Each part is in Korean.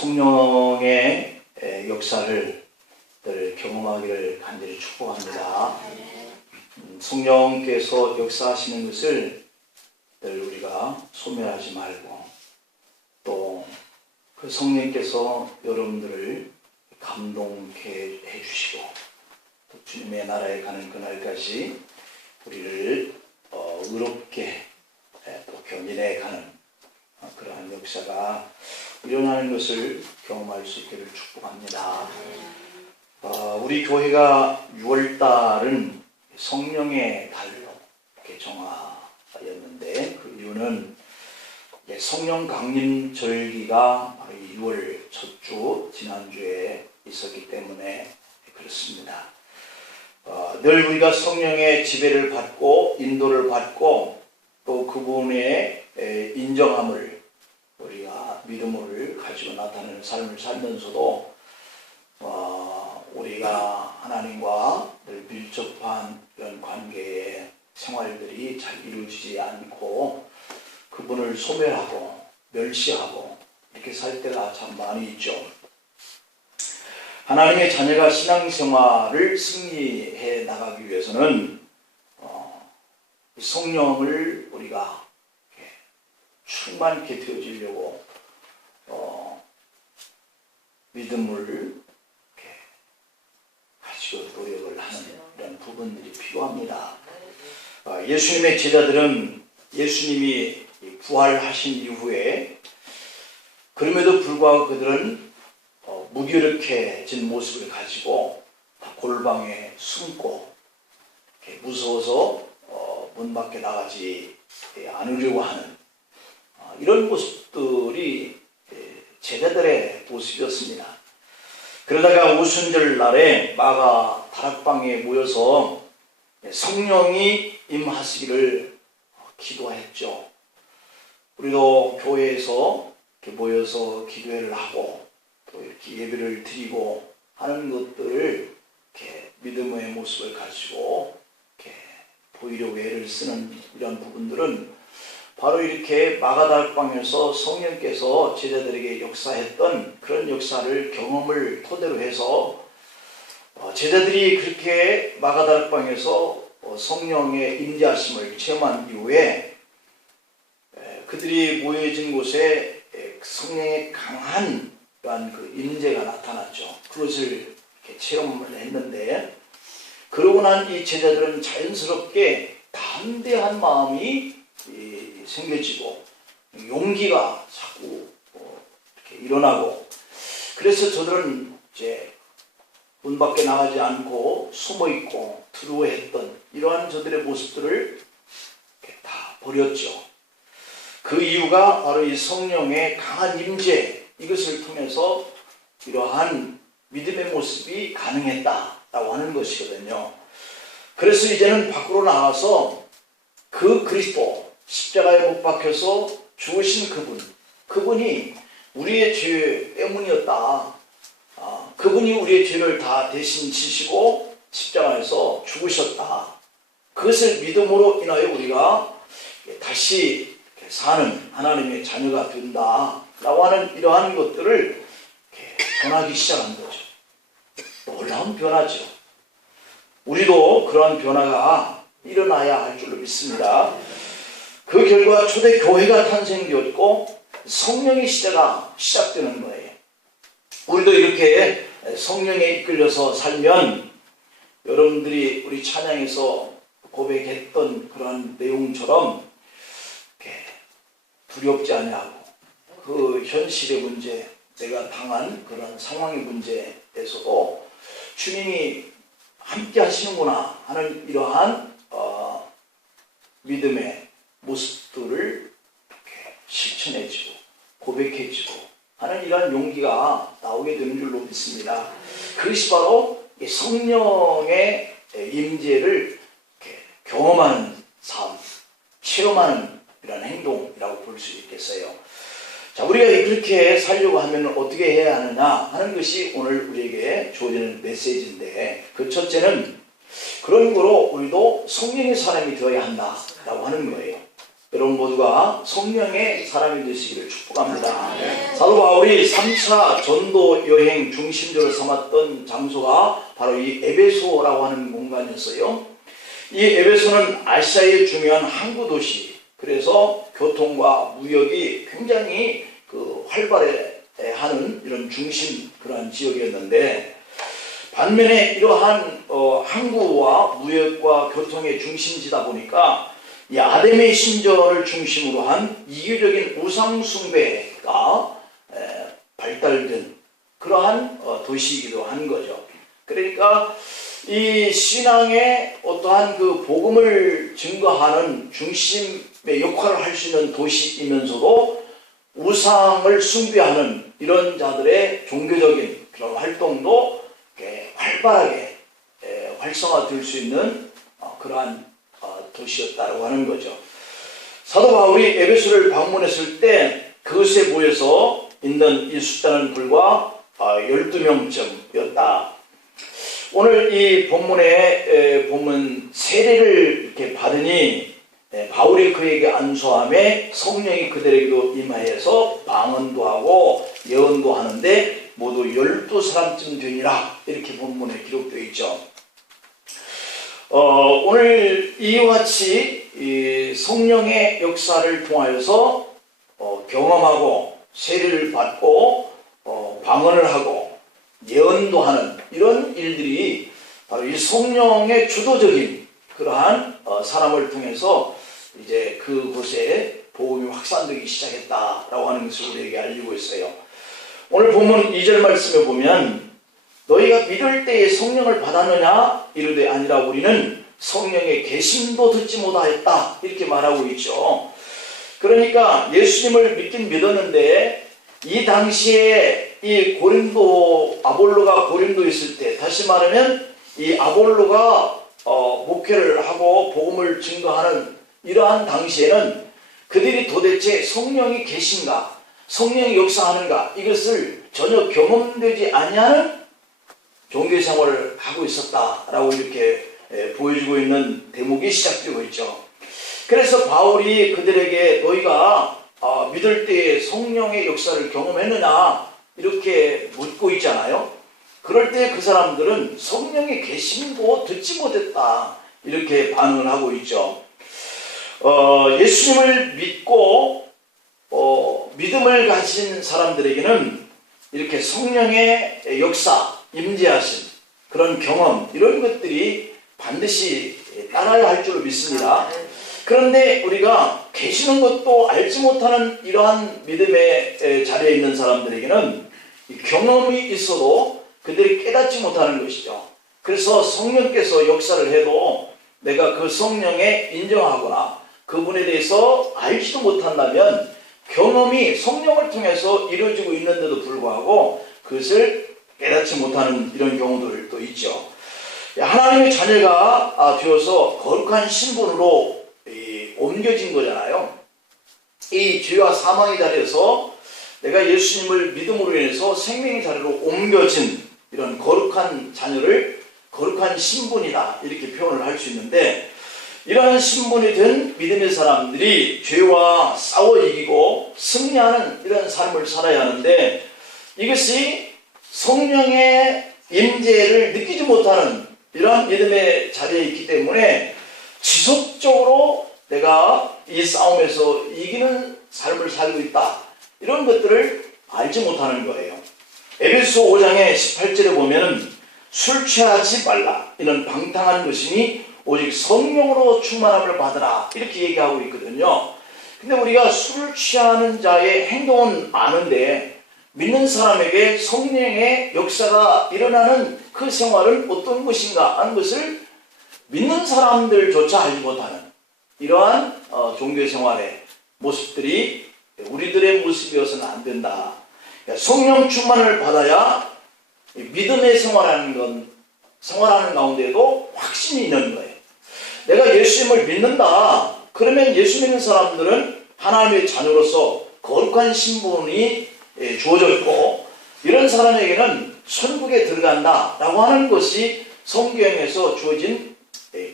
성령의 역사를 늘 경험하기를 간절히 축복합니다. 성령께서 역사하시는 것을 늘 우리가 소멸하지 말고, 또 그 성령께서 여러분들을 감동케 해주시고, 또 주님의 나라에 가는 그날까지 우리를 의롭게 또 견인해 가는 그러한 역사가 일어나는 것을 경험할 수 있기를 축복합니다. 우리 교회가 6월달은 성령의 달로 이렇게 정하였는데, 그 이유는 성령 강림 절기가 바로 6월 첫 주 지난주에 있었기 때문에 그렇습니다. 늘 우리가 성령의 지배를 받고 인도를 받고 또 그분의 인정함을 우리가 믿음을 가지고 나타내는 삶을 살면서도 우리가 하나님과 늘 밀접한 이런 관계의 생활들이 잘 이루어지지 않고 그분을 소멸하고 멸시하고 이렇게 살 때가 참 많이 있죠. 하나님의 자녀가 신앙생활을 승리해 나가기 위해서는 성령을 우리가 충만케 되어지려고 믿음을 가지고 노력을 하는 이런 부분들이 필요합니다. 예수님의 제자들은 예수님이 부활하신 이후에 그럼에도 불구하고 그들은 무기력해진 모습을 가지고 골방에 숨고 무서워서 문 밖에 나가지 않으려고 하는 이런 모습들이 제자들의 모습이었습니다. 그러다가 오순절 날에 마가 다락방에 모여서 성령이 임하시기를 기도했죠. 우리도 교회에서 이렇게 모여서 기도회를 하고 또 이렇게 예배를 드리고 하는 것들을 이렇게 믿음의 모습을 가지고 이렇게 보이려고 애를 쓰는 이런 부분들은 바로 이렇게 마가다락방에서 성령께서 제자들에게 역사했던 그런 역사를 경험을 토대로 해서 제자들이 그렇게 마가다락방에서 성령의 임재하심을 체험한 이후에 그들이 모여진 곳에 성령의 강한 그 임재가 나타났죠. 그것을 이렇게 체험을 했는데, 그러고 난 이 제자들은 자연스럽게 담대한 마음이 생겨지고 용기가 자꾸 이렇게 일어나고, 그래서 저들은 이제 문 밖에 나가지 않고 숨어 있고 두려워했던 이러한 저들의 모습들을 다 버렸죠. 그 이유가 바로 이 성령의 강한 임재, 이것을 통해서 이러한 믿음의 모습이 가능했다라고 하는 것이거든요. 그래서 이제는 밖으로 나와서 그 그리스도, 십자가에 못 박혀서 죽으신 그분이 우리의 죄 때문이었다. 그분이 우리의 죄를 다 대신 지시고 십자가에서 죽으셨다. 그것을 믿음으로 인하여 우리가 다시 사는 하나님의 자녀가 된다라고 하는 이러한 것들을 변하기 시작한 거죠. 놀라운 변화죠. 우리도 그러한 변화가 일어나야 할 줄로 믿습니다. 그 결과 초대 교회가 탄생되었고 성령의 시대가 시작되는 거예요. 우리도 이렇게 성령에 이끌려서 살면 여러분들이 우리 찬양에서 고백했던 그런 내용처럼 두렵지 아니하고 그 현실의 문제, 내가 당한 그런 상황의 문제에서도 주님이 함께 하시는구나 하는 이러한 믿음의 모습들을 이렇게 실천해지고 고백해지고 하는 이러한 용기가 나오게 되는 줄로 믿습니다. 그것이 바로 성령의 임재를 경험하는 삶, 체험하는 이런 행동이라고 볼 수 있겠어요. 자, 우리가 그렇게 살려고 하면 어떻게 해야 하느냐 하는 것이 오늘 우리에게 주어지는 메시지인데, 그 첫째는 그런 거로 우리도 성령의 사람이 되어야 한다라고 하는 거예요. 여러분 모두가 성령의 사람이 되시기를 축복합니다. 사도 바울이 3차 전도 여행 중심지로 삼았던 장소가 바로 이 에베소라고 하는 공간이었어요. 이 에베소는 아시아의 중요한 항구 도시, 그래서 교통과 무역이 굉장히 활발해하는 이런 중심 그러한 지역이었는데, 반면에 이러한 항구와 무역과 교통의 중심지다 보니까 이 아담의 신전을 중심으로 한 이교적인 우상 숭배가 발달된 그러한 도시이기도 한 거죠. 그러니까 이 신앙의 어떠한 그 복음을 증거하는 중심의 역할을 할 수 있는 도시이면서도 우상을 숭배하는 이런 자들의 종교적인 그런 활동도 활발하게 활성화될 수 있는 그러한 도시였다고 하는 거죠. 사도 바울이 에베소를 방문했을 때 그것에 모여서 있는 이 숫자는 불과 12명쯤이었다. 오늘 이 본문에 보면 세례를 이렇게 받으니 바울이 그에게 안수함에 성령이 그들에게도 임하여서 방언도 하고 예언도 하는데 모두 12사람쯤 되니라, 이렇게 본문에 기록되어 있죠. 오늘 이와 같이 이 성령의 역사를 통하여서 경험하고 세례를 받고 방언을 하고 예언도 하는 이런 일들이 바로 이 성령의 주도적인 그러한 사람을 통해서 이제 그곳에 복음이 확산되기 시작했다라고 하는 것을 우리에게 알리고 있어요. 오늘 본문 2절 말씀에 보면 너희가 믿을 때에 성령을 받았느냐 이르되 아니라 우리는 성령의 계심도 듣지 못하였다, 이렇게 말하고 있죠. 그러니까 예수님을 믿긴 믿었는데 이 당시에 이 아볼로가 고린도에 있을 때, 다시 말하면 이 아볼로가 목회를 하고 복음을 증거하는 이러한 당시에는 그들이 도대체 성령이 계신가, 성령이 역사하는가, 이것을 전혀 경험되지 아니하는 종교 생활을 하고 있었다라고 이렇게 보여주고 있는 대목이 시작되고 있죠. 그래서 바울이 그들에게 너희가 믿을 때에 성령의 역사를 경험했느냐 이렇게 묻고 있잖아요. 그럴 때 그 사람들은 성령의 계심도 듣지 못했다, 이렇게 반응을 하고 있죠. 예수님을 믿고 믿음을 가진 사람들에게는 이렇게 성령의 역사, 임재하심, 그런 경험, 이런 것들이 반드시 따라야 할 줄로 믿습니다. 그런데 우리가 계시는 것도 알지 못하는 이러한 믿음의 자리에 있는 사람들에게는 경험이 있어도 그들이 깨닫지 못하는 것이죠. 그래서 성령께서 역사를 해도 내가 그 성령에 인정하거나 그분에 대해서 알지도 못한다면 경험이 성령을 통해서 이루어지고 있는데도 불구하고 그것을 깨닫지 못하는 이런 경우들도 있죠. 하나님의 자녀가 되어서 거룩한 신분으로 옮겨진 거잖아요. 이 죄와 사망의 자리에서 내가 예수님을 믿음으로 인해서 생명의 자리로 옮겨진 이런 거룩한 자녀를 거룩한 신분이다, 이렇게 표현을 할 수 있는데, 이러한 신분이 된 믿음의 사람들이 죄와 싸워 이기고 승리하는 이런 삶을 살아야 하는데, 이것이 성령의 임재를 느끼지 못하는 이러한 믿음의 자리에 있기 때문에 지속적으로 내가 이 싸움에서 이기는 삶을 살고 있다, 이런 것들을 알지 못하는 거예요. 에베소 5장의 18절에 보면 술 취하지 말라, 이는 방탕한 것이니 오직 성령으로 충만함을 받으라, 이렇게 얘기하고 있거든요. 근데 우리가 술을 취하는 자의 행동은 아는데 믿는 사람에게 성령의 역사가 일어나는 그 생활은 어떤 것인가 하는 것을 믿는 사람들조차 알지 못하는 이러한 종교 생활의 모습들이 우리들의 모습이어서는 안 된다. 성령 충만을 받아야 믿음의 생활하는 가운데에도 확신이 있는 거예요. 내가 예수님을 믿는다, 그러면 예수 믿는 사람들은 하나님의 자녀로서 거룩한 신분이 주어졌고, 이런 사람에게는 천국에 들어간다 라고 하는 것이 성경에서 주어진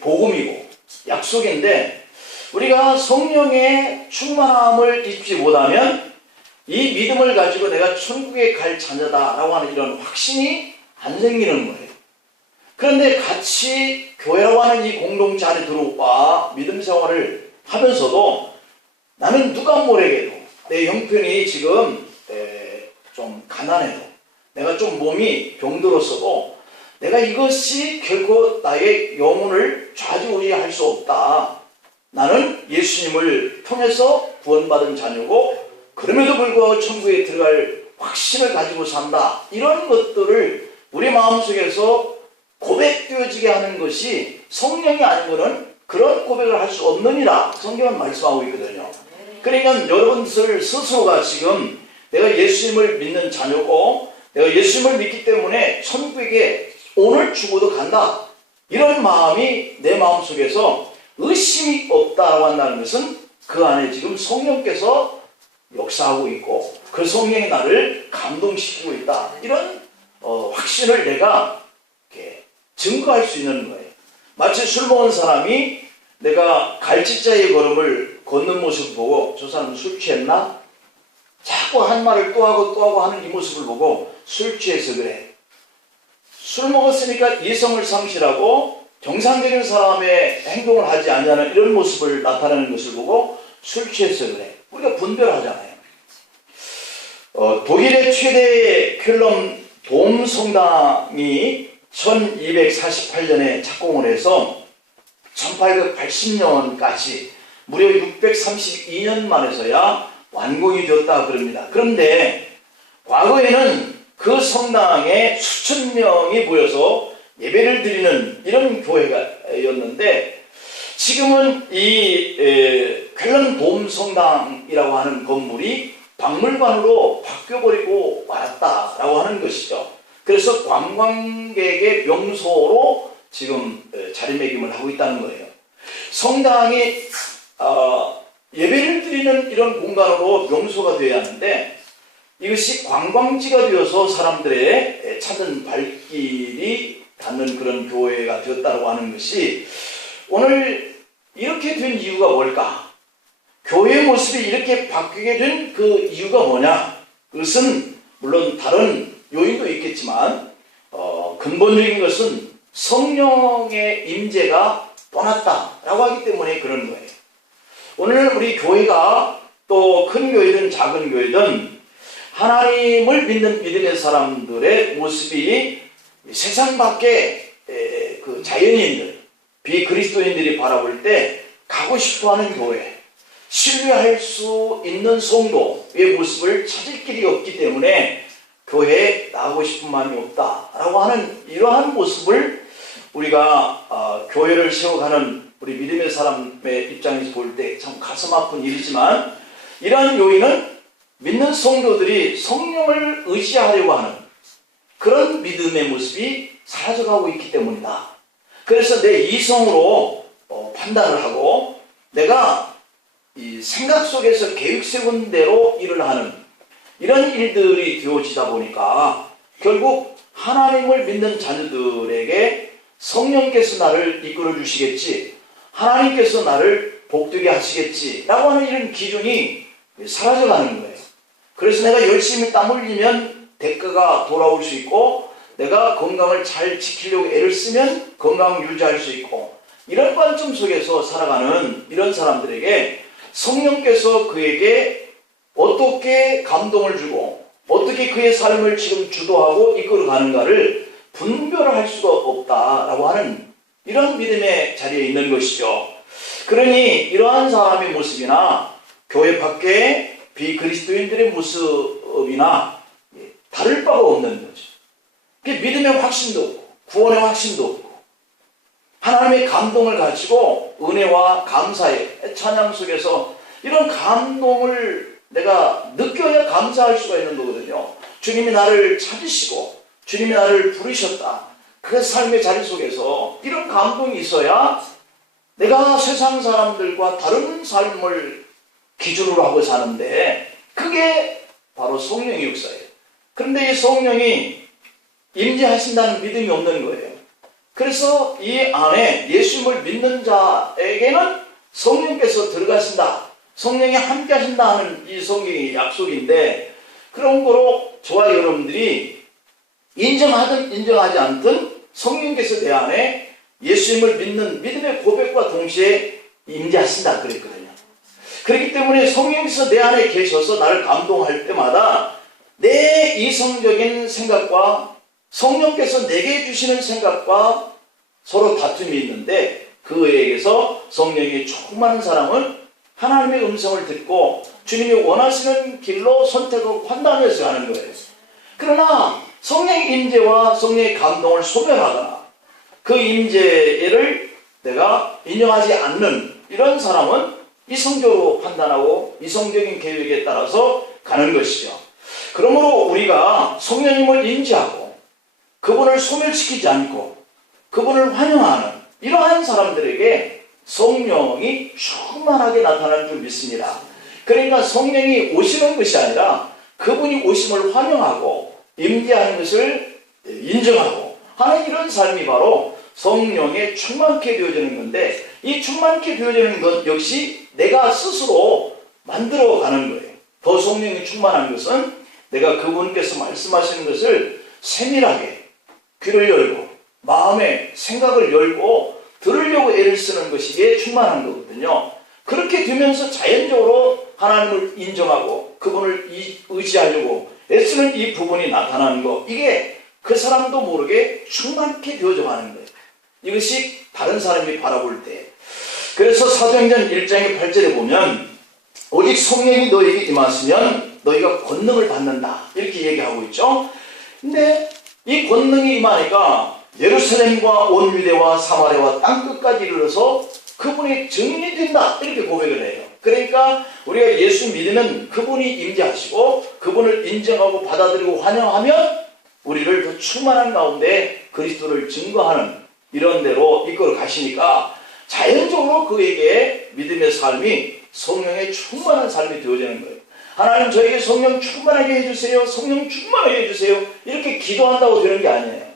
복음이고 약속인데, 우리가 성령의 충만함을 입지 못하면 이 믿음을 가지고 내가 천국에 갈 자녀다라고 하는 이런 확신이 안 생기는 거예요. 그런데 같이 교회라고 하는 이 공동체 안에 들어와 믿음 생활을 하면서도 나는 누가 뭐래게도 내 형편이 지금 좀 가난해도 내가 좀 몸이 병들었어도 내가 이것이 결코 나의 영혼을 좌지우지할 수 없다. 나는 예수님을 통해서 구원받은 자녀고 그럼에도 불구하고 천국에 들어갈 확신을 가지고 산다. 이런 것들을 우리 마음속에서 고백되어지게 하는 것이 성령이 아니고는 그런 고백을 할 수 없느니라 성경은 말씀하고 있거든요. 그러니까 여러분들 스스로가 지금 내가 예수님을 믿는 자녀고 내가 예수님을 믿기 때문에 천국에 오늘 죽어도 간다. 이런 마음이 내 마음속에서 의심이 없다라고 한다는 것은 그 안에 지금 성령께서 역사하고 있고 그 성령이 나를 감동시키고 있다. 이런 확신을 내가 이렇게 증거할 수 있는 거예요. 마치 술 먹은 사람이 내가 갈치자의 걸음을 걷는 모습을 보고 저 사람 술 취했나? 자꾸 한 말을 또 하고 하는 이 모습을 보고 술 취해서 그래. 술 먹었으니까 이성을 상실하고 정상적인 사람의 행동을 하지 않냐는 이런 모습을 나타내는 것을 보고 술 취해서 그래. 우리가 분별하잖아요. 독일의 최대 쾰름 돔 성당이 1248년에 착공을 해서 1880년까지 무려 632년 만에서야 완공이 되었다 그럽니다. 그런데 과거에는 그 성당에 수천 명이 모여서 예배를 드리는 이런 교회였는데 지금은 이 쾰름 돔 성당이라고 하는 건물이 박물관으로 바뀌어버리고 말았다라고 하는 것이죠. 그래서 관광객의 명소로 지금 자리매김을 하고 있다는 거예요. 성당이 예배를 드리는 이런 공간으로 명소가 되어야 하는데 이것이 관광지가 되어서 사람들의 찾은 발길이 닿는 그런 교회가 되었다고 하는 것이 오늘 이렇게 된 이유가 뭘까? 교회의 모습이 이렇게 바뀌게 된 그 이유가 뭐냐? 그것은 물론 다른 요인도 있겠지만 근본적인 것은 성령의 임재가 떠났다라고 하기 때문에 그런 거예요. 오늘 우리 교회가 또 큰 교회든 작은 교회든 하나님을 믿는 믿음의 사람들의 모습이 세상 밖에 그 자연인들, 비그리스도인들이 바라볼 때 가고 싶어하는 교회, 신뢰할 수 있는 성도의 모습을 찾을 길이 없기 때문에 교회에 나가고 싶은 마음이 없다라고 하는 이러한 모습을 우리가 교회를 세워가는 우리 믿음의 사람의 입장에서 볼 때 참 가슴 아픈 일이지만 이러한 요인은 믿는 성도들이 성령을 의지하려고 하는 그런 믿음의 모습이 사라져가고 있기 때문이다. 그래서 내 이성으로 판단을 하고 내가 이 생각 속에서 계획 세운 대로 일을 하는 이런 일들이 되어지다 보니까 결국 하나님을 믿는 자녀들에게 성령께서 나를 이끌어 주시겠지, 하나님께서 나를 복되게 하시겠지 라고 하는 이런 기준이 사라져가는 거예요. 그래서 내가 열심히 땀 흘리면 대가가 돌아올 수 있고 내가 건강을 잘 지키려고 애를 쓰면 건강을 유지할 수 있고 이런 관점 속에서 살아가는 이런 사람들에게 성령께서 그에게 어떻게 감동을 주고 어떻게 그의 삶을 지금 주도하고 이끌어가는가를 분별할 수가 없다라고 하는 이런 믿음의 자리에 있는 것이죠. 그러니 이러한 사람의 모습이나 교회 밖에 비그리스도인들의 모습이나 다를 바가 없는 거죠. 믿음의 확신도 없고 구원의 확신도 없고 하나님의 감동을 가지고 은혜와 감사의 찬양 속에서 이런 감동을 내가 느껴야 감사할 수가 있는 거거든요. 주님이 나를 찾으시고 주님이 나를 부르셨다. 그 삶의 자리 속에서 이런 감동이 있어야 내가 세상 사람들과 다른 삶을 기준으로 하고 사는데 그게 바로 성령의 역사예요. 그런데 이 성령이 임재하신다는 믿음이 없는 거예요. 그래서 이 안에 예수님을 믿는 자에게는 성령께서 들어가신다, 성령이 함께 하신다 하는 이 성경의 약속인데, 그런 거로 저와 여러분들이 인정하든 인정하지 않든 성령께서 내 안에 예수님을 믿는 믿음의 고백과 동시에 임재하신다 그랬거든요. 그렇기 때문에 성령께서 내 안에 계셔서 나를 감동할 때마다 내 이성적인 생각과 성령께서 내게 주시는 생각과 서로 다툼이 있는데, 그에게서 성령이 충만한 사람은 하나님의 음성을 듣고 주님이 원하시는 길로 선택하고 판단해서 가는 거예요. 그러나 성령의 임재와 성령의 감동을 소멸하거나 그 임재를 내가 인정하지 않는 이런 사람은 이성적으로 판단하고 이성적인 계획에 따라서 가는 것이죠. 그러므로 우리가 성령님을 인지하고 그분을 소멸시키지 않고 그분을 환영하는 이러한 사람들에게 성령이 충만하게 나타나는 줄 믿습니다. 그러니까 성령이 오시는 것이 아니라 그분이 오심을 환영하고 임재하는 것을 인정하고 하는 이런 삶이 바로 성령에 충만케 되어지는 건데, 이 충만케 되어지는 것 역시 내가 스스로 만들어가는 거예요. 더 성령이 충만한 것은 내가 그분께서 말씀하시는 것을 세밀하게 귀를 열고 마음의 생각을 열고 들으려고 애를 쓰는 것이기에 충만한 거거든요. 그렇게 되면서 자연적으로 하나님을 인정하고 그분을 의지하려고 애쓰는 이 부분이 나타나는 거, 이게 그 사람도 모르게 충만케 되어져 가는 거예요. 이것이 다른 사람이 바라볼 때. 그래서 사도행전 1장의 8절에 보면 오직 성령이 너에게 임하시면 너희가 권능을 받는다 이렇게 얘기하고 있죠. 근데 이 권능이 임하니까 예루살렘과 온 유대와 사마리아와 땅끝까지 이르러서 그분이 증인이 된다 이렇게 고백을 해요. 그러니까 우리가 예수 믿으면 그분이 임재하시고 그분을 인정하고 받아들이고 환영하면 우리를 더 충만한 가운데 그리스도를 증거하는 이런 데로 이끌어 가시니까 자연적으로 그에게 믿음의 삶이 성령의 충만한 삶이 되어지는 거예요. 하나님 저에게 성령 충만하게 해주세요, 성령 충만하게 해주세요 이렇게 기도한다고 되는 게 아니에요.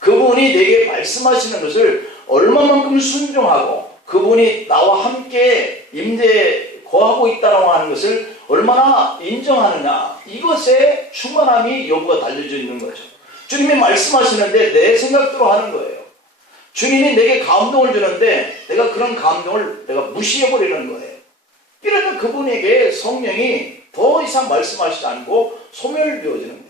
그분이 내게 말씀하시는 것을 얼마만큼 순종하고 그분이 나와 함께 임재 거하고 있다고 하는 것을 얼마나 인정하느냐, 이것에 충만함이 여부가 달려져 있는 거죠. 주님이 말씀하시는데 내 생각대로 하는 거예요. 주님이 내게 감동을 주는데 내가 그런 감동을 내가 무시해버리는 거예요. 이러면 그분에게 성령이 더 이상 말씀하시지 않고 소멸되어지는 거예요.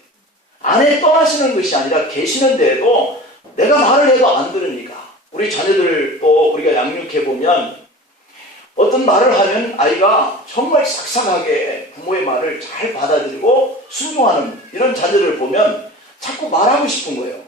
안에 떠나시는 것이 아니라 계시는데도 내가 말을 해도 안 들으니까. 우리 자녀들도 우리가 양육해보면 어떤 말을 하면 아이가 정말 싹싹하게 부모의 말을 잘 받아들이고 순종하는 이런 자녀를 보면 자꾸 말하고 싶은 거예요.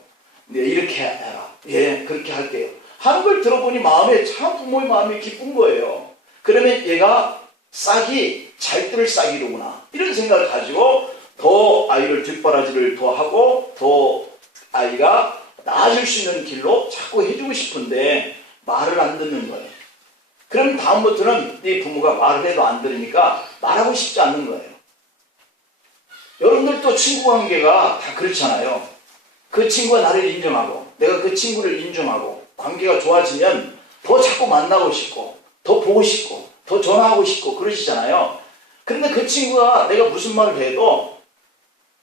네, 이렇게 해라. 예, 그렇게 할게요. 하는 걸 들어보니 마음에 참 부모의 마음이 기쁜 거예요. 그러면 얘가 싹이 잘 뜰 싹이로구나 이런 생각을 가지고 더 아이를 뒷바라지를 더 하고 더 아이가 나아질 수 있는 길로 자꾸 해주고 싶은데 말을 안 듣는 거예요. 그럼 다음부터는 네 부모가 말을 해도 안 들으니까 말하고 싶지 않는 거예요. 여러분들도 친구 관계가 다 그렇잖아요. 그 친구가 나를 인정하고 내가 그 친구를 인정하고 관계가 좋아지면 더 자꾸 만나고 싶고 더 보고 싶고 더 전화하고 싶고 그러시잖아요. 그런데 그 친구가 내가 무슨 말을 해도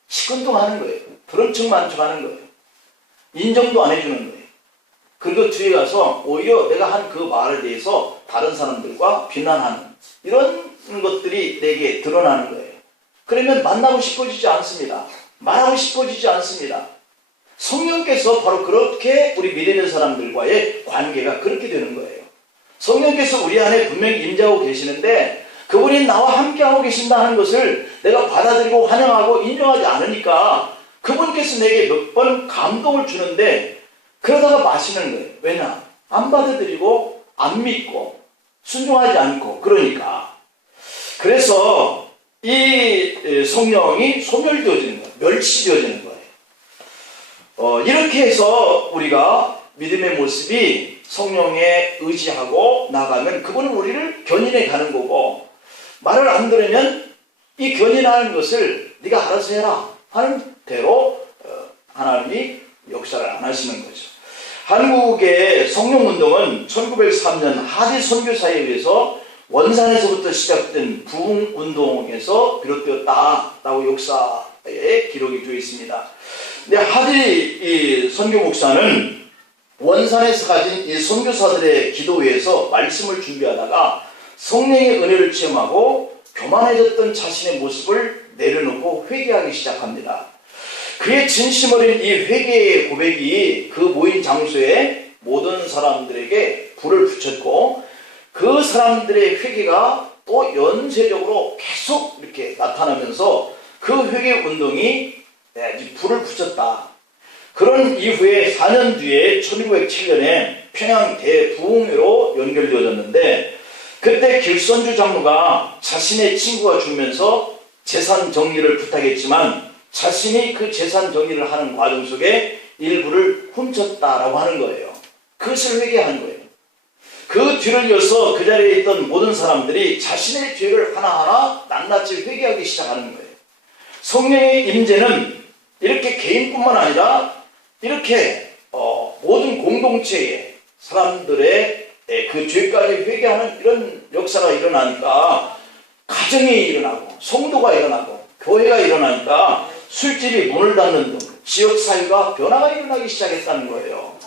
시큰둥하는 거예요. 그런 척만 하는 거예요. 인정도 안 해주는 거예요. 그리고 뒤에 가서 오히려 내가 한 그 말에 대해서 다른 사람들과 비난하는 이런 것들이 내게 드러나는 거예요. 그러면 만나고 싶어지지 않습니다. 말하고 싶어지지 않습니다. 성령께서 바로 그렇게 우리 믿는 사람들과의 관계가 그렇게 되는 거예요. 성령께서 우리 안에 분명히 임재하고 계시는데 그분이 나와 함께하고 계신다는 것을 내가 받아들이고 환영하고 인정하지 않으니까 그분께서 내게 몇 번 감동을 주는데 그러다가 마시는 거예요. 왜냐? 안 받아들이고 안 믿고 순종하지 않고 그러니까. 그래서 이 성령이 소멸되어지는 거예요. 멸치되어지는 거예요. 이렇게 해서 우리가 믿음의 모습이 성령에 의지하고 나가면 그분은 우리를 견인해 가는 거고, 말을 안 들으면 이 견인하는 것을 네가 알아서 해라 하는 대로 하나님이 역사를 안 하시는 거죠. 한국의 성령운동은 1903년 하디 선교사에 의해서 원산에서부터 시작된 부흥운동에서 비롯되었다라고 역사에 기록이 되어 있습니다. 근데 하디 이 선교 목사는 원산에서 가진 이 선교사들의 기도회에서 말씀을 준비하다가 성령의 은혜를 체험하고 교만해졌던 자신의 모습을 내려놓고 회개하기 시작합니다. 그의 진심 어린 이 회개의 고백이 그 모인 장소에 모든 사람들에게 불을 붙였고, 그 사람들의 회개가 또 연쇄적으로 계속 이렇게 나타나면서 그 회개 운동이 불을 붙였다. 그런 이후에 4년 뒤에 1907년에 평양 대부흥회로 연결되어졌는데, 그때 길선주 장로가 자신의 친구가 죽으면서 재산 정리를 부탁했지만 자신이 그 재산 정리를 하는 과정 속에 일부를 훔쳤다라고 하는 거예요. 그것을 회개하는 거예요. 그 뒤를 이어서 그 자리에 있던 모든 사람들이 자신의 죄를 하나하나 낱낱이 회개하기 시작하는 거예요. 성령의 임재는 이렇게 개인뿐만 아니라 이렇게 모든 공동체의 사람들의 그 죄까지 회개하는 이런 역사가 일어나니까 가정이 일어나고 성도가 일어나고 교회가 일어나니까 술집이 문을 닫는 등 지역사회가 변화가 일어나기 시작했다는 거예요.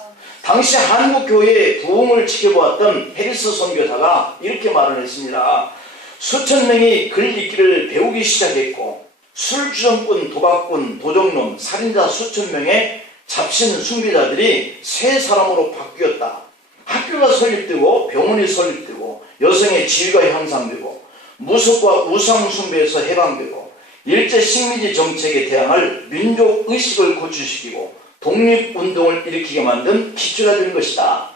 당시 한국교회의 부흥을 지켜보았던 해리스 선교사가 이렇게 말을 했습니다. 수천 명이 글 읽기를 배우기 시작했고, 술주정꾼, 도박꾼, 도적놈, 살인자 수천 명의 잡신 숭배자들이 새 사람으로 바뀌었다. 학교가 설립되고 병원이 설립되고 여성의 지위가 향상되고 무속과 우상 숭배에서 해방되고 일제 식민지 정책에 대항할 민족 의식을 고취시키고 독립운동을 일으키게 만든 기초가 된 것이다.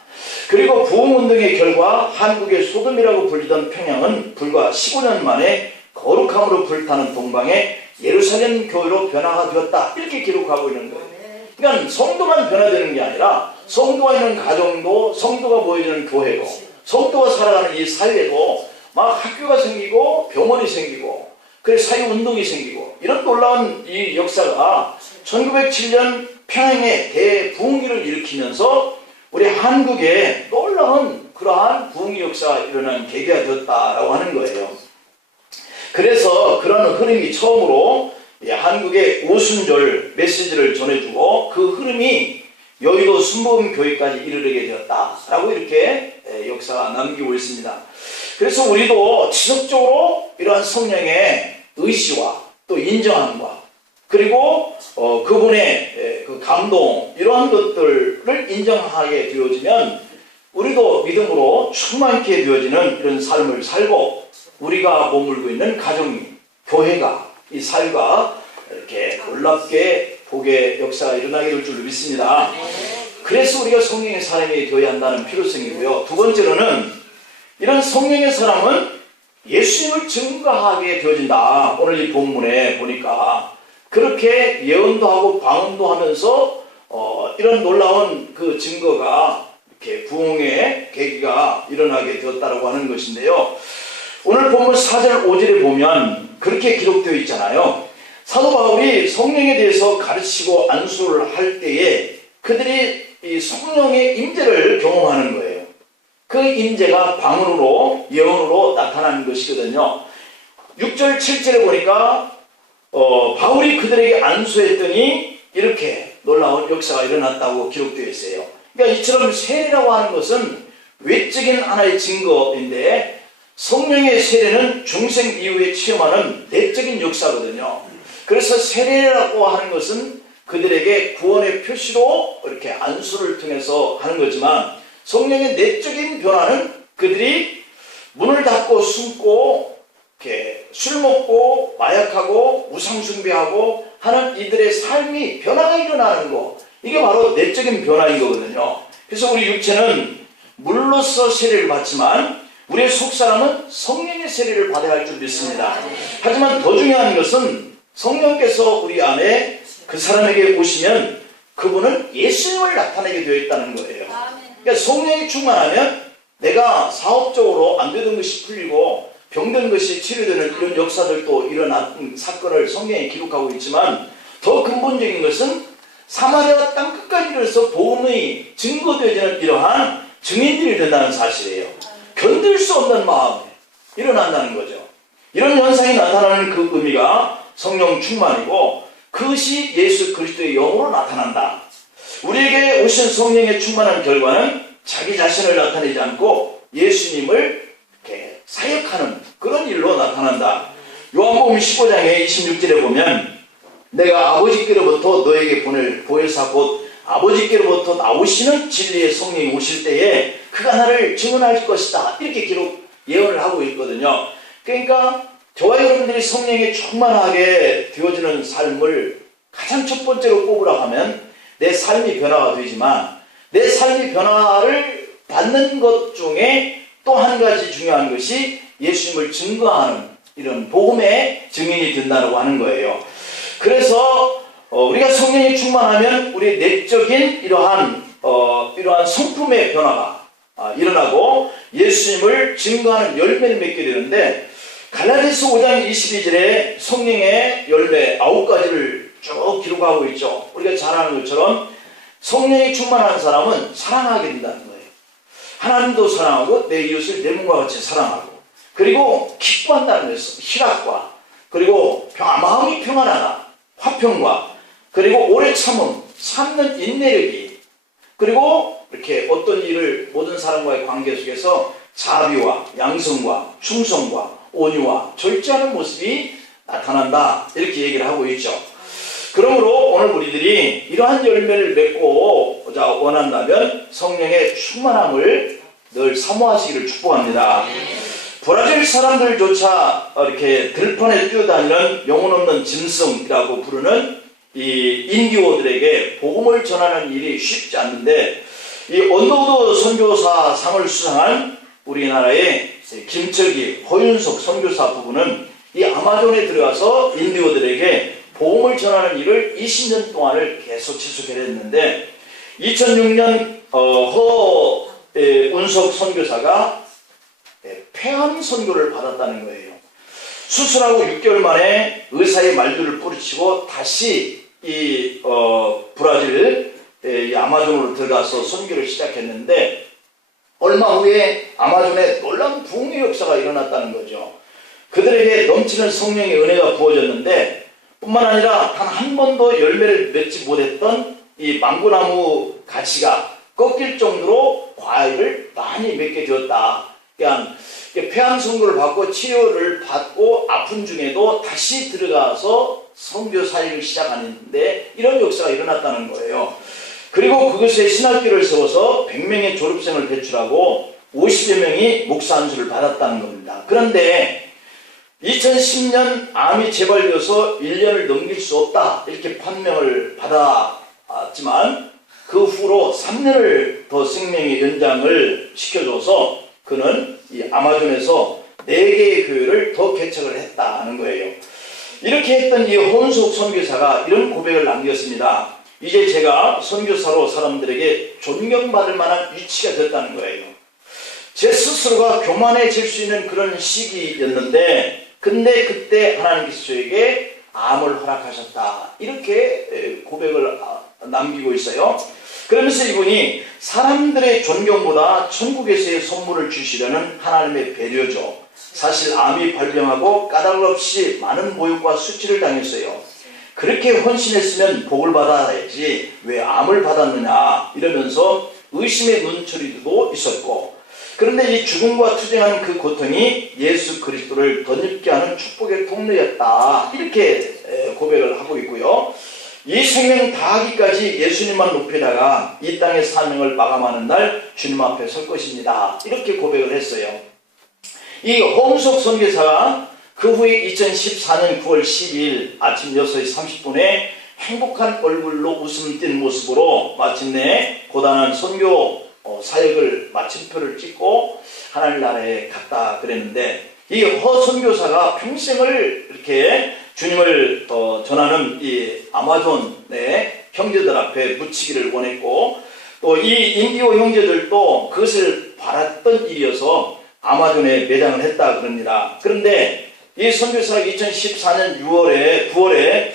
그리고 부흥운동의 결과 한국의 소돔이라고 불리던 평양은 불과 15년 만에 거룩함으로 불타는 동방의 예루살렘 교회로 변화가 되었다. 이렇게 기록하고 있는 거예요. 그러니까 성도만 변화되는 게 아니라 성도가 있는 가정도, 성도가 모여지는 교회도, 성도가 살아가는 이 사회도 막 학교가 생기고 병원이 생기고 그래서 사회운동이 생기고 이런 놀라운 이 역사가 1907년 평양의 대부흥기를 일으키면서 우리 한국에 놀라운 그러한 부흥의 역사가 일어난 계기가 되었다라고 하는 거예요. 그래서 그런 흐름이 처음으로 한국의 오순절 메시지를 전해주고 그 흐름이 여의도 순복음교회까지 이르게 되었다라고 이렇게 역사가 남기고 있습니다. 그래서 우리도 지속적으로 이러한 성령의 의지와 또 인정함과 그리고 그분의 그 감동 이러한 것들을 인정하게 되어지면 우리도 믿음으로 충만케 되어지는 이런 삶을 살고 우리가 머물고 있는 가정이, 교회가, 이 사회가 이렇게 놀랍게 복의 역사가 일어나게 될 줄 믿습니다. 그래서 우리가 성령의 사람이 되어야 한다는 필요성이고요. 두 번째로는 이런 성령의 사람은 예수님을 증거하게 되어진다. 오늘 이 본문에 보니까 그렇게 예언도 하고 방언도 하면서 이런 놀라운 그 증거가 이렇게 부흥의 계기가 일어나게 되었다라고 하는 것인데요. 오늘 본문 4절 5절에 보면 그렇게 기록되어 있잖아요. 사도 바울이 성령에 대해서 가르치고 안수를 할 때에 그들이 이 성령의 임재를 경험하는 거예요. 그 임재가 방언으로 예언으로 나타나는 것이거든요. 6절 7절에 보니까 바울이 그들에게 안수했더니 이렇게 놀라운 역사가 일어났다고 기록되어 있어요. 그러니까 이처럼 세례라고 하는 것은 외적인 하나의 증거인데 성령의 세례는 중생 이후에 체험하는 내적인 역사거든요. 그래서 세례라고 하는 것은 그들에게 구원의 표시로 이렇게 안수를 통해서 하는 거지만 성령의 내적인 변화는 그들이 문을 닫고 숨고 이렇게 술 먹고 마약하고 우상숭배하고 하는 이들의 삶이 변화가 일어나는 거, 이게 바로 내적인 변화인 거거든요. 그래서 우리 육체는 물로서 세례를 받지만 우리의 속사람은 성령의 세례를 받아야 할 줄 믿습니다. 하지만 더 중요한 것은 성령께서 우리 안에 그 사람에게 오시면 그분은 예수님을 나타내게 되어 있다는 거예요. 그러니까 성령이 충만하면 내가 사업적으로 안 되던 것이 풀리고 병든 것이 치료되는 이런 역사들도 일어난 사건을 성경에 기록하고 있지만 더 근본적인 것은 사마리아 땅끝까지 이르러서 복음의 증거되어지는 이러한 증인들이 된다는 사실이에요. 견딜 수 없는 마음에 일어난다는 거죠. 이런 현상이 나타나는 그 의미가 성령 충만이고, 그것이 예수 그리스도의 영으로 나타난다. 우리에게 오신 성령의 충만한 결과는 자기 자신을 나타내지 않고 예수님을 이렇게 사역하는 그런 일로 나타난다. 요한복음 15장의 26절에 보면, 내가 아버지께로부터 너에게 보낼 보혜사 곧 아버지께로부터 나오시는 진리의 성령이 오실 때에 그가 나를 증언할 것이다, 이렇게 예언을 하고 있거든요. 그러니까 저와 여러분들이 성령에 충만하게 되어지는 삶을 가장 첫 번째로 꼽으라 하면 내 삶이 변화가 되지만, 내 삶이 변화를 받는 것 중에 또 한 가지 중요한 것이 예수님을 증거하는 이런 복음의 증인이 된다고 하는 거예요. 그래서 우리가 성령이 충만하면 우리의 내적인 이러한 성품의 변화가 일어나고 예수님을 증거하는 열매를 맺게 되는데, 갈라디아서 5장 22절에 성령의 열매 9가지를 쭉 기록하고 있죠. 우리가 잘 아는 것처럼 성령이 충만한 사람은 사랑하게 된다는 거예요. 하나님도 사랑하고 내 이웃을 내 몸과 같이 사랑하고, 그리고 기뻐한다는 것은 희락과, 그리고 마음이 평안하다, 화평과, 그리고 오래 참는 인내력이, 그리고 이렇게 어떤 일을 모든 사람과의 관계 속에서 자비와 양성과 충성과 온유와 절제하는 모습이 나타난다, 이렇게 얘기를 하고 있죠. 그러므로 오늘 우리들이 이러한 열매를 맺고자 원한다면 성령의 충만함을 늘 사모하시기를 축복합니다. 브라질 사람들조차 이렇게 들판에 뛰어다니는 영혼 없는 짐승이라고 부르는 이 인디오들에게 복음을 전하는 일이 쉽지 않는데, 이 언더우드 선교사 상을 수상한 우리나라의 김철기, 허윤석 선교사 부부는 이 아마존에 들어가서 인디오들에게 복음을 전하는 일을 20년 동안을 계속 지속해냈는데, 2006년 허운석 선교사가 폐암 선교를 받았다는 거예요. 수술하고 6개월 만에 의사의 말들을 뿌리치고 다시 이 브라질 이 아마존으로 들어가서 선교를 시작했는데, 얼마 후에 아마존에 놀라운 부흥의 역사가 일어났다는 거죠. 그들에게 넘치는 성령의 은혜가 부어졌는데, 뿐만 아니라 단 한 번도 열매를 맺지 못했던 이 망고나무 가지가 꺾일 정도로 과일을 많이 맺게 되었다. 그러니까 폐암 선고를 받고 치료를 받고 아픈 중에도 다시 들어가서 선교 사역을 시작하는데 이런 역사가 일어났다는 거예요. 그리고 그것에 신학교를 세워서 100명의 졸업생을 배출하고 50여 명이 목사 안수를 받았다는 겁니다. 그런데 2010년 암이 재발되어서 1년을 넘길 수 없다, 이렇게 판명을 받았지만 그 후로 3년을 더 생명의 연장을 시켜줘서 그는 이 아마존에서 4개의 교회를 더 개척을 했다는 거예요. 이렇게 했던 이 혼속 선교사가 이런 고백을 남겼습니다. 이제 제가 선교사로 사람들에게 존경받을 만한 위치가 됐다는 거예요. 제 스스로가 교만해질 수 있는 그런 시기였는데, 근데 그때 하나님께서 저에게 암을 허락하셨다, 이렇게 고백을 남기고 있어요. 그러면서 이분이 사람들의 존경보다 천국에서의 선물을 주시려는 하나님의 배려죠. 사실 암이 발병하고 까닭 없이 많은 모욕과 수치를 당했어요. 그렇게 헌신했으면 복을 받아야지 왜 암을 받았느냐 이러면서 의심의 눈초리도 있었고, 그런데 이 죽음과 투쟁하는 그 고통이 예수 그리스도를 덧입게 하는 축복의 통로였다, 이렇게 고백을 하고 있고요. 이 생명 다하기까지 예수님만 높이다가 이 땅의 사명을 마감하는 날 주님 앞에 설 것입니다, 이렇게 고백을 했어요. 이 홍석 선교사가 그 후에 2014년 9월 12일 아침 6시 30분에 행복한 얼굴로 웃음 띤 모습으로 마침내 고단한 선교 사역을 마침표를 찍고 하나님 나라에 갔다 그랬는데, 이 허 선교사가 평생을 이렇게 주님을 전하는 이 아마존의 형제들 앞에 묻히기를 원했고, 또 이 인디오 형제들도 그것을 바랐던 일이어서 아마존에 매장을 했다 그럽니다. 그런데 이 선교사가 2014년 9월에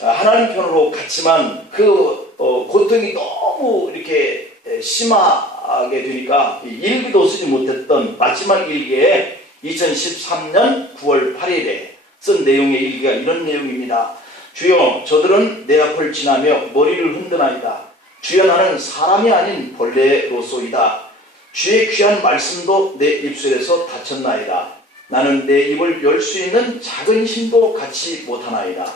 하나님 편으로 갔지만 그 고통이 너무 이렇게 심하게 되니까 일기도 쓰지 못했던 마지막 일기에 2013년 9월 8일에 쓴 내용의 일기가 이런 내용입니다. 주여, 저들은 내 앞을 지나며 머리를 흔드나이다. 주여, 나는 사람이 아닌 벌레로소이다. 주의 귀한 말씀도 내 입술에서 닫혔나이다. 나는 내 입을 열 수 있는 작은 힘도 갖지 못하나이다.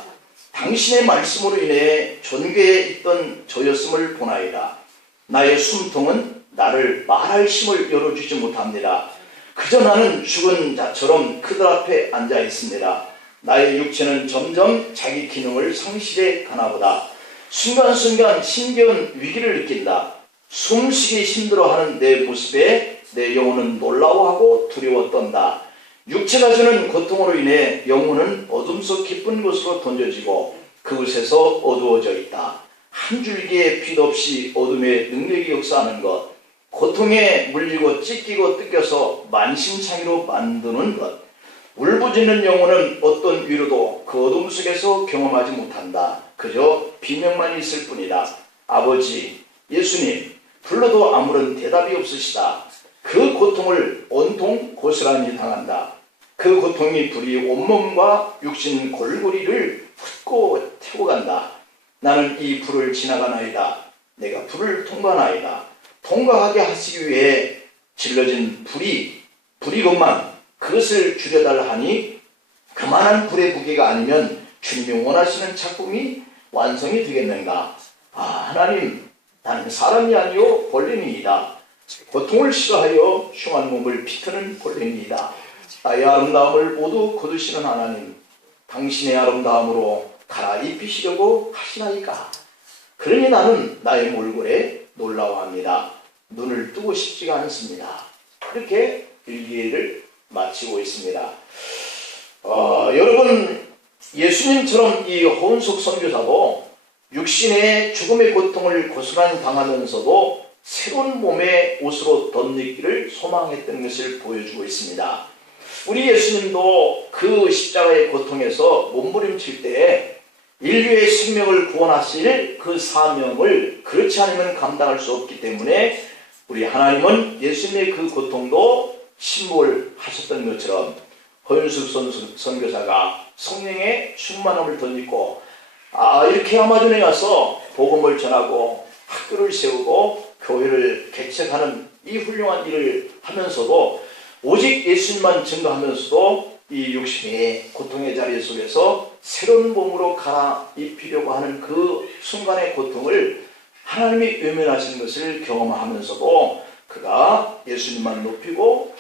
당신의 말씀으로 인해 존귀에 있던 저였음을 보나이다. 나의 숨통은 나를 말할 힘을 열어주지 못합니다. 그저 나는 죽은 자처럼 그들 앞에 앉아 있습니다. 나의 육체는 점점 자기 기능을 상실해 가나보다. 순간순간 힘겨운 위기를 느낀다. 숨쉬기 힘들어하는 내 모습에 내 영혼은 놀라워하고 두려워 떤다. 육체가 주는 고통으로 인해 영혼은 어둠 속 깊은 곳으로 던져지고 그곳에서 어두워져 있다. 한 줄기의 빛 없이 어둠의 능력이 역사하는 것, 고통에 물리고 찢기고 뜯겨서 만신창이로 만드는 것, 울부짖는 영혼은 어떤 위로도 그 어둠 속에서 경험하지 못한다. 그저 비명만 있을 뿐이다. 아버지, 예수님, 불러도 아무런 대답이 없으시다. 그 고통을 온통 고스란히 당한다. 그 고통이 불이 온몸과 육신 골고리를 훑고 태워 간다. 나는 이 불을 지나가나이다. 내가 불을 통과하나이다. 통과하게 하시기 위해 질러진 불이것만 그것을 줄여달라 하니 그만한 불의 무게가 아니면 주님이 원하시는 작품이 완성이 되겠는가? 하나님, 나는 사람이 아니요 벌레입니다. 고통을 싫어하여 흉한 몸을 비트는 벌레입니다. 나의 아름다움을 모두 거두시는 하나님, 당신의 아름다움으로 갈아입히시려고 하시나이까? 그러니 나는 나의 몰골에 놀라워합니다. 눈을 뜨고 싶지가 않습니다. 이렇게 일기를 마치고 있습니다. 여러분, 예수님처럼 이 허은숙 선교사도 육신의 죽음의 고통을 고스란히 당하면서도 새로운 몸의 옷으로 덧입기를 소망했던 것을 보여주고 있습니다. 우리 예수님도 그 십자가의 고통에서 몸부림칠 때에 인류의 생명을 구원하실 그 사명을 그렇지 않으면 감당할 수 없기 때문에 우리 하나님은 예수님의 그 고통도 침몰하셨던 것처럼 허윤숙 선교사가 성령의 충만함을 덧입고 이렇게 아마존에 가서 복음을 전하고 학교를 세우고 교회를 개척하는 이 훌륭한 일을 하면서도 오직 예수님만 증거하면서도 이 육신의 고통의 자리 속에서 새로운 몸으로 갈아입히려고 하는 그 순간의 고통을 하나님이 외면하시는 것을 경험하면서도 그가 예수님만 높이고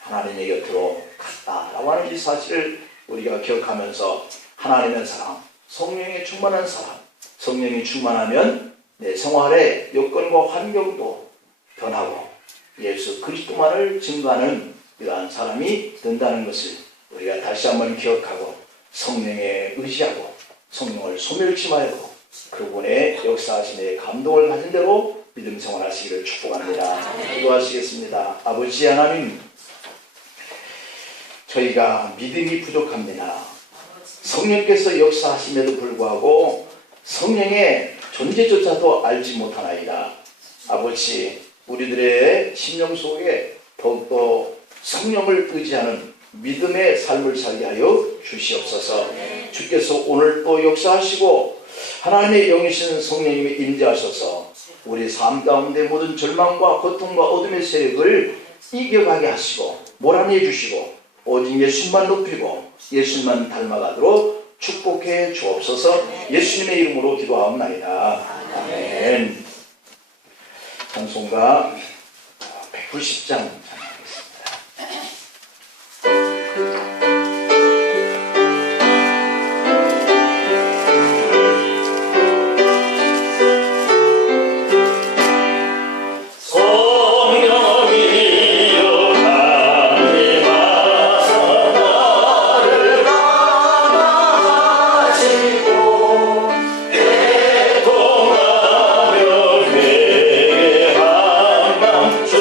하나님의 곁으로 갔다라고 하는 이 사실을 우리가 기억하면서 하나님의 사랑, 성령의 충만한 사랑, 성령이 충만하면 내 생활의 여건과 환경도 변하고 예수 그리스도만을 증거하는 이러한 사람이 된다는 것을 우리가 다시 한번 기억하고 성령에 의지하고 성령을 소멸치 말고 그분의 역사하심에 감동을 가진 대로 믿음 생활하시기를 축복합니다. 기도하시겠습니다. 아버지 하나님, 저희가 믿음이 부족합니다. 성령께서 역사하심에도 불구하고 성령의 존재조차도 알지 못하나이다. 아버지, 우리들의 심령 속에 더욱더 성령을 의지하는 믿음의 삶을 살게 하여 주시옵소서. 주께서 오늘 또 역사하시고 하나님의 영이신 성령님이 임재하셔서 우리 삶 가운데 모든 절망과 고통과 어둠의 세력을 이겨가게 하시고 몰아내 주시고 오직 예수님만 높이고 예수님만 닮아가도록 축복해 주옵소서. 예수님의 이름으로 기도하옵나이다. 아멘. 찬송가 190장 주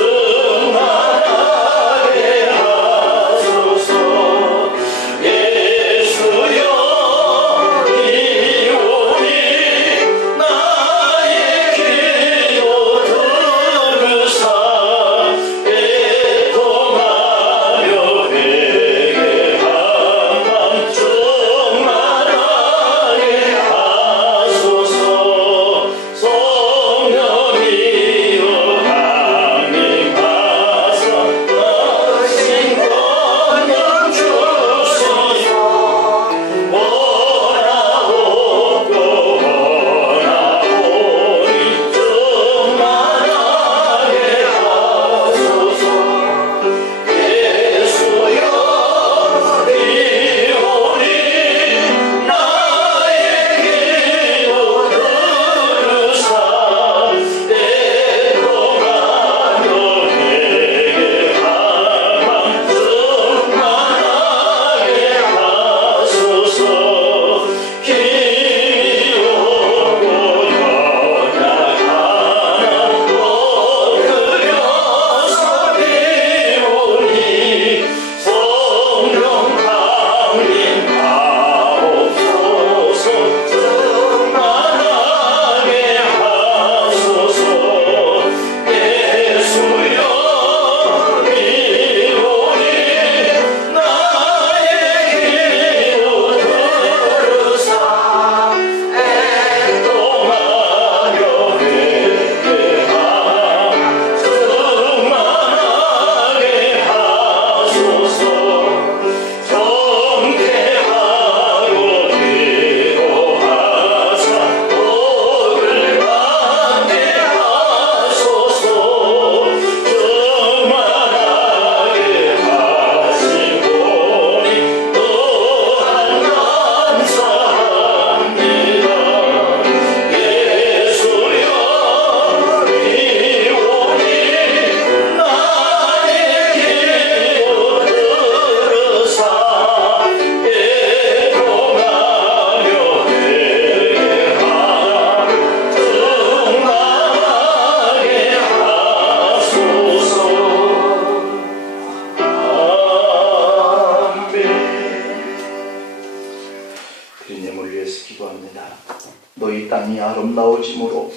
너희 땅이 아름다워지므로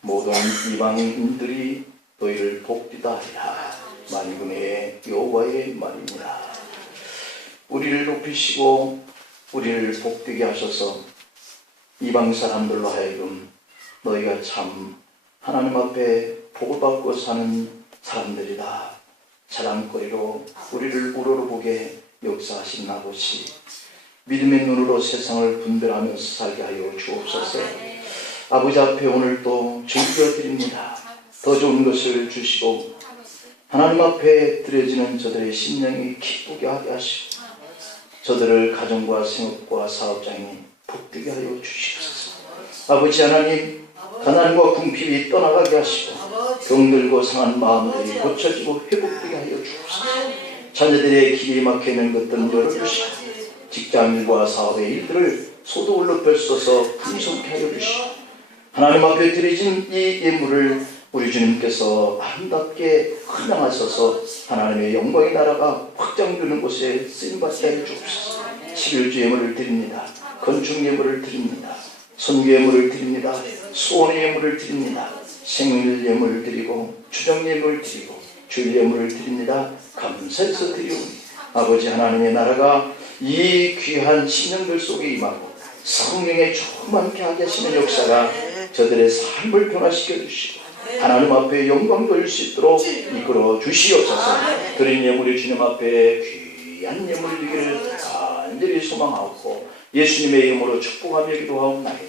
모든 이방인들이 너희를 복되다 하리라. 만군의 여호와의 말입니다. 우리를 높이시고 우리를 복되게 하셔서 이방 사람들로 하여금 너희가 참 하나님 앞에 복을 받고 사는 사람들이다, 자랑거리로 우리를 우러러보게 역사하신 아버지, 믿음의 눈으로 세상을 분별하면서 살게 하여 주옵소서. 아버지 앞에 오늘 또 즐겨드립니다. 더 좋은 것을 주시고 하나님 앞에 드려지는 저들의 심령이 기쁘게 하게 하시고 저들을 가정과 생업과 사업장에 복되게 하여 주시옵소서. 아버지 하나님, 가난과 궁핍이 떠나가게 하시고 병들고 상한 마음들이 고쳐지고 회복되게 하여 주옵소서. 자녀들의 길이 막혀있는 것들은 열어주시고 직장일과 사업의 일들을 소득을 높여서서 풍성케 하여 주시고 하나님 앞에 드려진 이 예물을 우리 주님께서 아름답게 헌양하셔서 하나님의 영광의 나라가 확장되는 곳에 쓰임받게 하여 주옵소서. 11주 예물을 드립니다. 건축 예물을 드립니다. 선교 예물을 드립니다. 소원의 예물을 드립니다. 생일 예물을 드리고 추정 예물을 드리고 주일 예물을 드립니다. 감사해서 드리오니 아버지 하나님의 나라가 이 귀한 심령들 속에 임하고 성령의 충만케 하게 하시는 역사가 저들의 삶을 변화시켜 주시고 하나님 앞에 영광 돌릴 수 있도록 이끌어 주시옵소서. 드린 예물이 주님 앞에 귀한 예물이 되기를 간절히 소망하고 예수님의 이름으로 축복하며 기도하옵나이다.